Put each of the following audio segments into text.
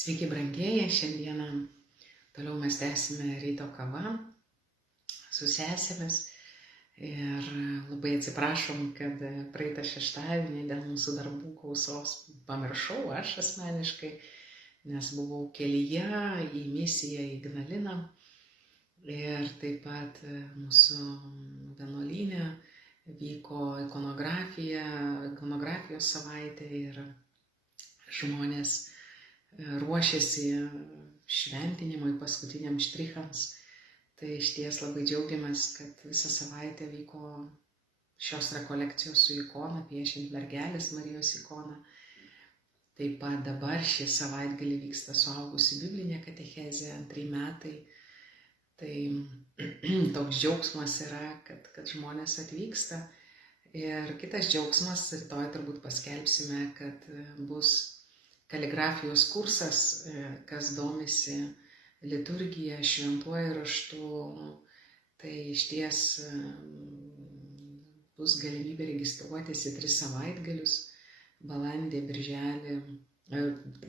Sveiki, brangieji, šiandieną toliau mes tęsime ryto kava su sesėmis ir labai atsiprašom, kad praeitą šeštadienį dėl mūsų darbų gausos pamiršau aš asmeniškai, nes buvau kelyje į misiją į Ignaliną ir taip pat mūsų vienuolyne vyko ikonografijos savaitė ir žmonės ruošiasi šventinimui, paskutiniam štrichams. Tai išties labai džiaugiamės, kad visą savaitę vyko šios rekolekcijos su ikona, piešiant mergelės Marijos ikoną. Taip pat dabar šį savaitgalį vyksta suaugusių biblinė katechezė, 2 metai. Tai toks džiaugsmas yra, kad žmonės atvyksta. Ir kitas džiaugsmas, rytoj turbūt paskelbsime, kad bus kaligrafijos kursas, kas domisi liturgija, šventuoju raštu, tai išties bus galimybė registruotis į 3 savaitgalius -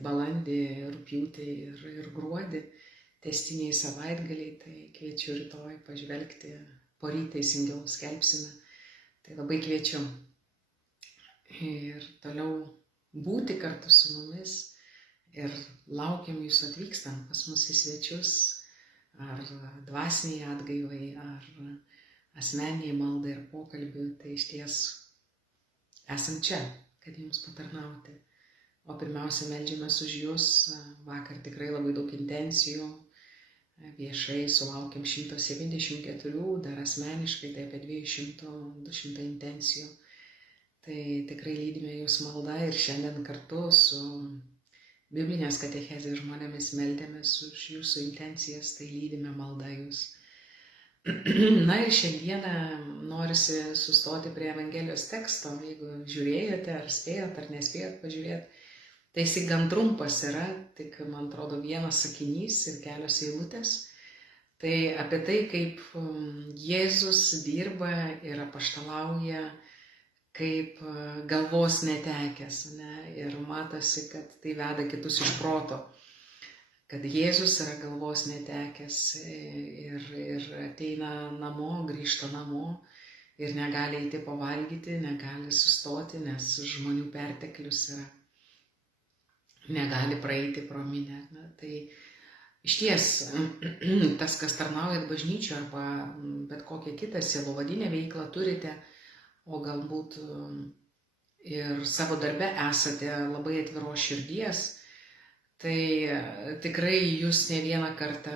balandį, rugpjūtį ir gruodį, tęstiniai savaitgaliai, tai kviečiu rytoj pažvelgti, poryt teisingiau skelbsime, tai labai kviečiu ir toliau būti kartu su mumis ir laukiam jūsų atvykstant pas mus į svečius, ar dvasiniai atgaivai, ar asmeniniai maldai ir pokalbiui, tai išties esam čia, kad jums patarnauti. O pirmiausia, meldžiamės už jūs, vakar tikrai labai daug intencijų, viešai sulaukėm 174, dar asmeniškai tai apie 200 intencijų. Tai tikrai lydime jūs maldą ir šiandien kartu su biblinės katechezės žmonėmis meldėmės už jūsų intencijas, tai lydime maldą jūs. Na ir šiandieną norisi sustoti prie Evangelijos teksto, jeigu žiūrėjote, ar spėjot, ar nespėjot pažiūrėti. Tai jis gan trumpas yra, tik man atrodo vienas sakinys ir kelios eilutės. Tai apie tai, kaip Jėzus dirba ir apaštalauja kaip galvos netekęs, ne? Ir matosi, kad tai veda kitus iš proto, kad Jėzus yra galvos netekęs ir ateina namo, grįžta namo ir negali eiti pavalgyti, negali sustoti, nes žmonių perteklius yra, negali praeiti pro minią. Tai išties, tas, kas tarnaujat bažnyčioje arba bet kokią kitą sielovadinę veiklą turite, o galbūt ir savo darbe esate labai atviros širdies, tai tikrai jūs ne vieną kartą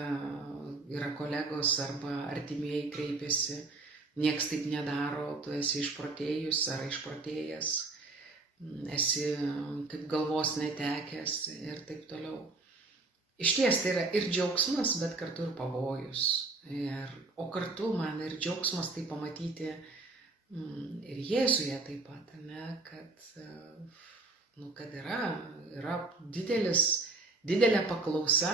yra kolegos arba artimieji kreipiasi, nieks taip nedaro, tu esi išprotėjus ar išprotėjęs, esi kaip galvos netekęs ir taip toliau. Išties tai yra ir džiaugsmas, bet kartu ir pavojus. O kartu man ir džiaugsmas tai pamatyti ir Jėzuje taip pat, ne, kad yra didelė paklausa,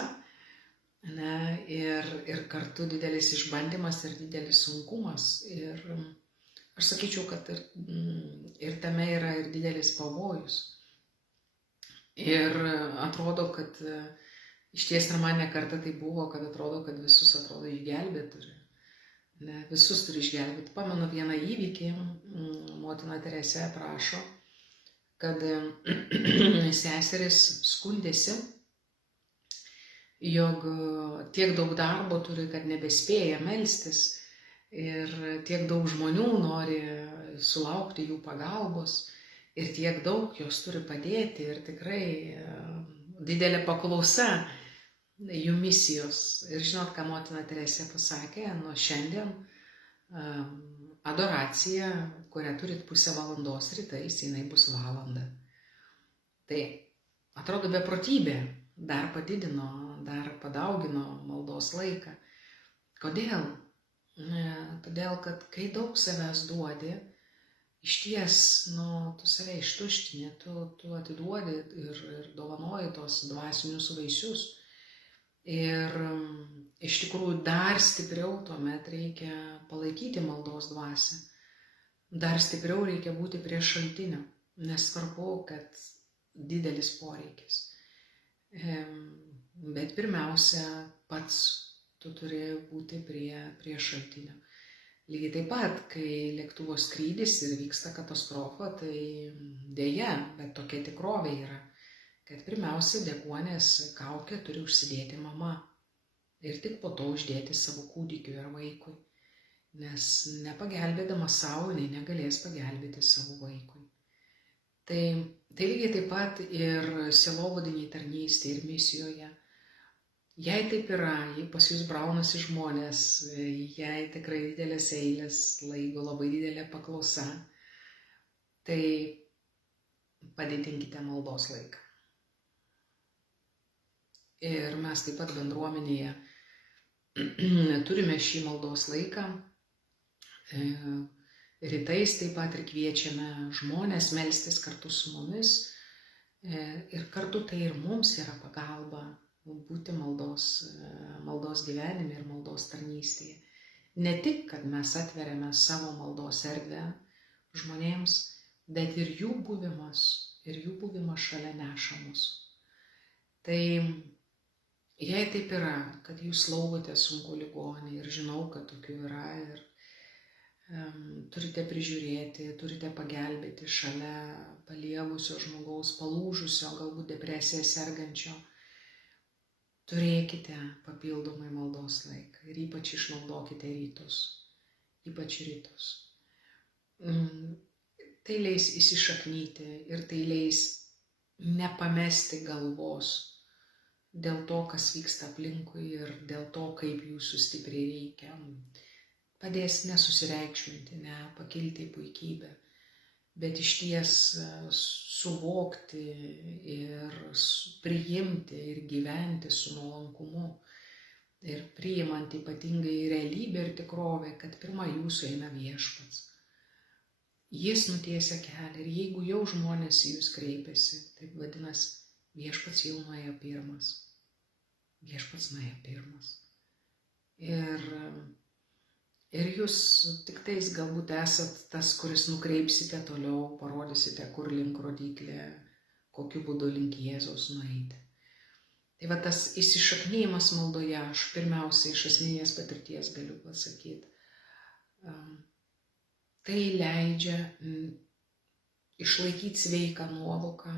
ne, ir kartu didelis išbandymas ir didelis sunkumas. Ir aš sakyčiau, kad ir tame yra ir didelis pavojus. Ir atrodo, kad išties ir man ne kartą tai buvo, kad atrodo, kad visus atrodo išgelbėt turi. Ne, visus turi išgelbėti. Pamenu vieną įvykį, motina Teresė prašo, kad seseris skundėsi, jog tiek daug darbo turi, kad nebespėja melstis ir tiek daug žmonių nori sulaukti jų pagalbos ir tiek daug jos turi padėti ir tikrai didelė paklausa jų misijos. Ir žinot, ką motina Teresė pasakė, nuo šiandien adoracija, kurią turit pusę valandos rytais, jinai bus valanda. Tai atrodo beprotybė, dar padidino, dar padaugino maldos laiką. Kodėl? Todėl, kad kai daug savęs duodi, išties, tu save ištuštini, tu atiduodi ir dovanoji tos dvasinius vaisius. Ir iš tikrųjų dar stipriau tuomet reikia palaikyti maldos dvasią. Dar stipriau reikia būti prie šaltinio, nesvarbu, kad didelis poreikis. Bet pirmiausia, pats tu turi būti prie šaltinio. Lygiai taip pat, kai lėktuvo skrydis ir vyksta katastrofa, tai dėja, bet tokia tikrovė yra, kad pirmiausia deguonies kaukę turi užsidėti mama ir tik po to uždėti savo kūdikiui ar vaikui, nes nepagelbėdama savo, jinai negalės pagelbėti savo vaikui. Tai lygiai taip pat ir sielovadinėj tarnystėje ir misijoje. Jei taip yra, jei pas jūs braunasi žmonės, jei tikrai didelės eilės, laiko labai didelė paklausa, tai padidinkite maldos laiką. Ir mes taip pat bendruomenėje turime šį maldos laiką. Rytais taip pat ir kviečiame žmonės melstis kartu su mumis. Ir kartu tai ir mums yra pagalba būti maldos gyvenime ir maldos tarnystėje. Ne tik, kad mes atveriame savo maldos erdvę žmonėms, bet ir jų buvimas šalia neša mus. Tai jei taip yra, kad jūs slaugote sunkų ligonį ir žinau, kad tokių yra ir turite prižiūrėti, turite pagelbėti šalia paliegusio žmogaus, palūžusio, galbūt depresiją sergančio, turėkite papildomai maldos laiką ir ypač išnaudokite rytus, ypač rytus. Tai leis įsišaknyti ir tai leis nepamesti galvos dėl to, kas vyksta aplinkui ir dėl to, kaip jūsų stipriai reikia. Padės nesusireikšminti, ne pakilti į puikybę, bet išties suvokti ir priimti ir gyventi su nuolankumu ir priimant ypatingai realybę ir tikrovę, kad pirma jūsų eina viešpats. Jis nutiesia kelią ir jeigu jau žmonės į jūs kreipiasi, taip vadinasi, viešpats jau nuėjo pirmas. Viešpats nuėjo pirmas. Ir jūs tik tais galbūt esat tas, kuris nukreipsite toliau, parodysite, kur link rodyklė, kokiu būdu link Jėzaus nueiti. Tai va tas įsišaknyjimas maldoje, aš pirmiausiai iš asmeninės patirties galiu pasakyti, tai leidžia išlaikyti sveiką nuovoką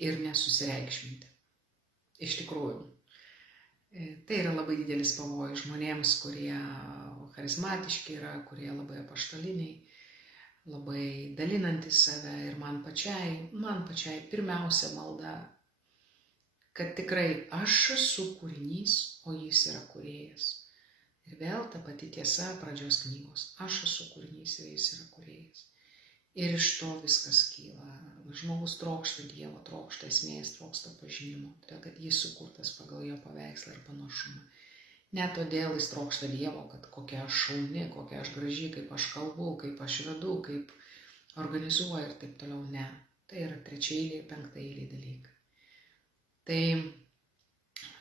ir nesusireikšminti. Iš tikrųjų. Tai yra labai didelis pavojus žmonėms, kurie charizmatiški yra, kurie labai apaštaliniai, labai dalinantys save ir man pačiai pirmiausia malda, kad tikrai aš esu kūrinys, o jis yra kūrėjas. Ir vėl ta pati tiesa pradžios knygos. Aš esu kūrinys ir jis yra kūrėjas. Ir iš to viskas kyla. Žmogus trokšta Dievo, trokšta esmės, trokšta pažinimo, todėl kad jis sukurtas pagal jo paveikslą ir panašumą. Ne todėl jis trokšta Dievo, kad kokia aš šauni, kokia aš graži, kaip aš kalbu, kaip aš vedu, kaip organizuoju ir taip toliau. Ne. Tai yra trečiaeiliai ir penktaeiliai dalykai.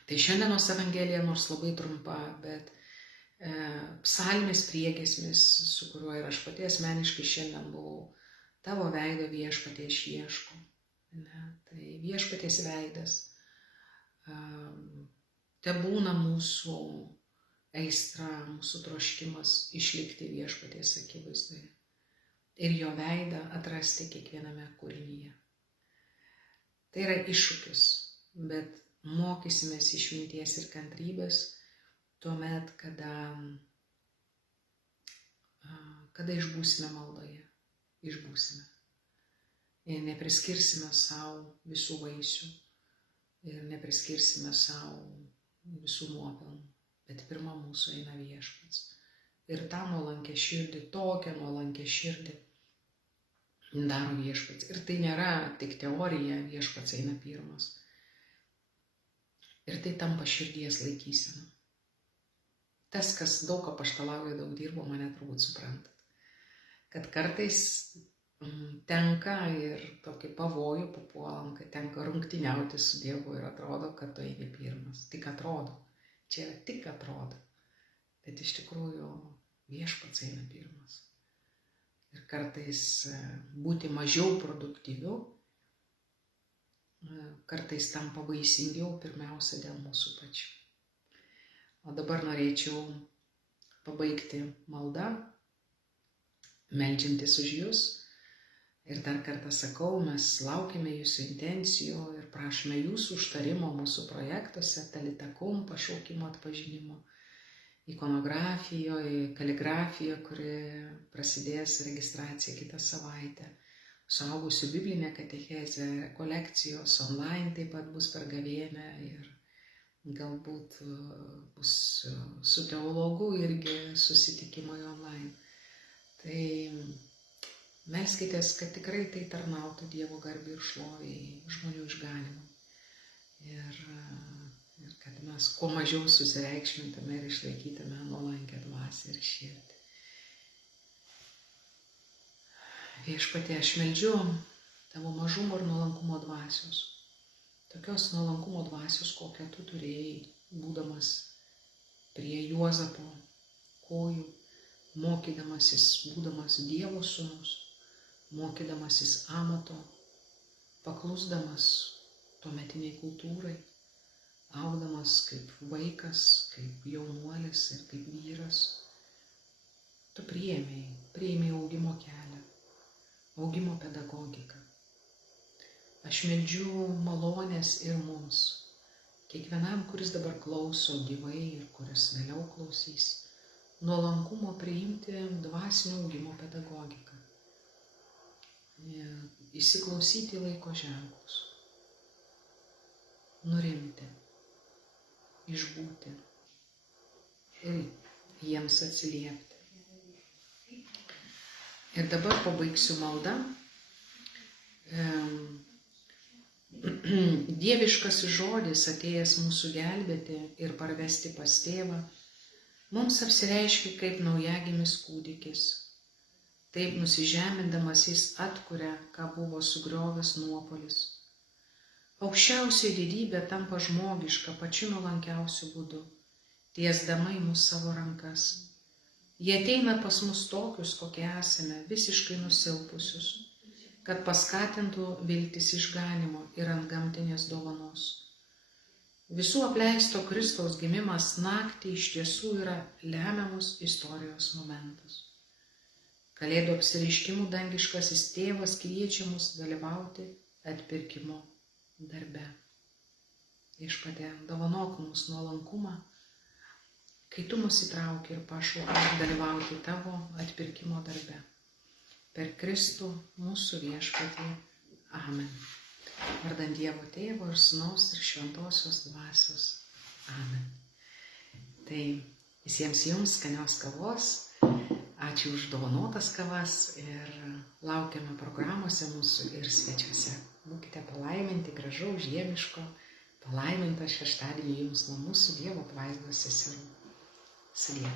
Tai šiandienos Evangelija, nors labai trumpa, bet psalmės priegiesmis, su kuriuo ir aš pati asmeniškai šiandien buvau, tavo veido viešpatie aš ieškau. Tai viešpaties veidas te būna mūsų aistra, mūsų troškimas išlikti viešpaties akivaizdoje ir jo veidą atrasti kiekviename kūrinyje. Tai yra iššūkis, bet mokysimės išminties ir kantrybės tuomet, kada išbūsime maldoje. Išbūsime. Ir nepriskirsime savo visų vaisių ir nepriskirsime savo visų nuopelnų, bet pirma mūsų eina viešpats. Ir tą nuolankę širdį, tokią nuolankę širdį daro viešpats. Ir tai nėra tik teorija, viešpats eina pirmas. Ir tai tampa širdies laikysena. Tas, kas daug apaštalauja, daug dirbo, mane turbūt suprantat. Kad kartais tenka ir tokį pavojų papuolam, kad tenka rungtyniauti su Dievu ir atrodo, kad tu eini pirmas. Tik atrodo. Čia yra tik atrodo. Bet iš tikrųjų viešpats eina pirmas. Ir kartais būti mažiau produktyviu kartais tampa vaisingiau pirmiausia dėl mūsų pačių. O dabar norėčiau pabaigti maldą, meldžiantis už jūs. Ir dar kartą sakau, mes laukiame jūsų intencijų ir prašome jūsų užtarimo mūsų projektuose, Talitakum, pašaukimo atpažinimo, ikonografijoje, kaligrafijoje, kuri prasidės registracija kitą savaitę, suaugusių biblinė katechezė, kolekcijos online taip pat bus per gavėnią ir galbūt bus su teologu irgi susitikimai online. Tai melskitės, kad tikrai tai tarnautų Dievo garbei ir šloviai, žmonių išganimui. Ir kad mes kuo mažiau susireikšmintume ir išlaikytume nuolankią dvasią ir širdį. Viešpatie, aš meldžiu tavo mažumo ir nuolankumo dvasios. Tokios nuolankumo dvasios, kokią tu turėjai, būdamas prie Juozapo kojų, mokydamasis, būdamas Dievo sūnus, mokydamasis amato, paklusdamas tuometiniai kultūrai, augdamas kaip vaikas, kaip jaunuolis ir kaip vyras. Tu priėmei augimo kelią, augimo pedagogiką. Aš meldžiu malonės ir mums, kiekvienam, kuris dabar klauso gyvai ir kuris vėliau klausys, nuolankumo priimti dvasinio augimo pedagogiką. Įsiklausyti laiko ženklus, nurimti, išbūti ir jiems atsiliepti. Ir dabar pabaigsiu maldą. Dieviškasis žodis atėjęs mūsų gelbėti ir parvesti pas tėvą, mums apsireiškia kaip naujagimis kūdikis. Taip nusižemindamas jis atkuria, ką buvo sugriovęs nuopuolis. Aukščiausioji didybė tampa žmogiška pačiu nuolankiausiu būdu, tiesdama į mus savo rankas. Jie ateina pas mus tokius, kokie esame, visiškai nusilpusius, kad paskatintų viltis išganimo ir antgamtinės dovanos. Visų apleisto Kristaus gimimas naktį iš tiesų yra lemiamus istorijos momentas. Kalėdų apsireiškimų dangiškasis tėvas kviečia mus dalyvauti atpirkimo darbe. Viešpatie, dovanok mums nuolankumą, kai tu mus įtrauki ir pašauki dalyvauti tavo atpirkimo darbe. Per Kristų mūsų viešpatį. Amen. Vardant Dievo Tėvo ir Sūnaus ir Šventosios Dvasios. Amen. Tai visiems jums skanios kavos. Ačiū už dovanotas kavas ir laukiame programuose mūsų ir svečiuose. Būkite palaiminti, gražaus, žiemiško, palaiminto šeštadienį jums nuo mūsų Dievo apvaizdos seserų. Sudie.